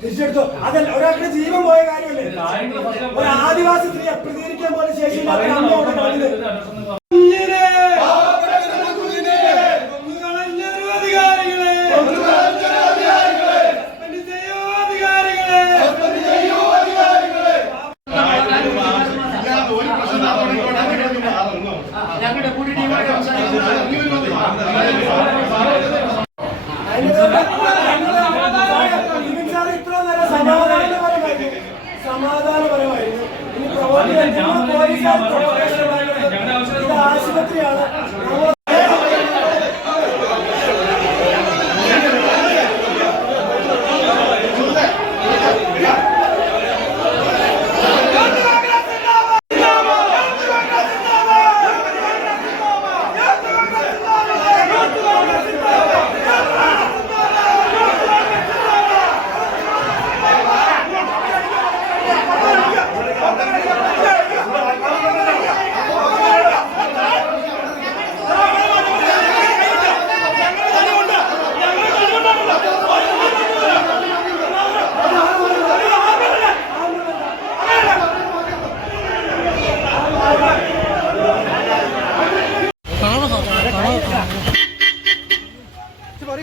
തിരിച്ചെടുത്തു. അതല്ല ഒരാളുടെ ജീവൻ പോയ കാര്യമല്ലേ? ഒരു ആദിവാസി സ്ത്രീയെ പ്രതികരിക്കാൻ പോലും ശേഷി ഞങ്ങളുടെ കൂടി കുഞ്ഞിനെ കൊന്നുകളഞ്ഞ സമാധാനപരമായിരുന്നു. ഇനി പ്രവർത്തിക്കാൻ പോലീസുകാർ ആശുപത്രിയാണ്.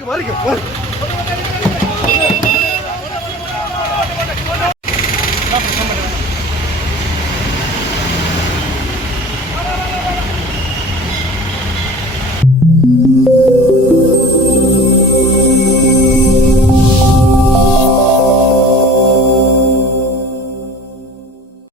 மாறிக்க மாறிக்க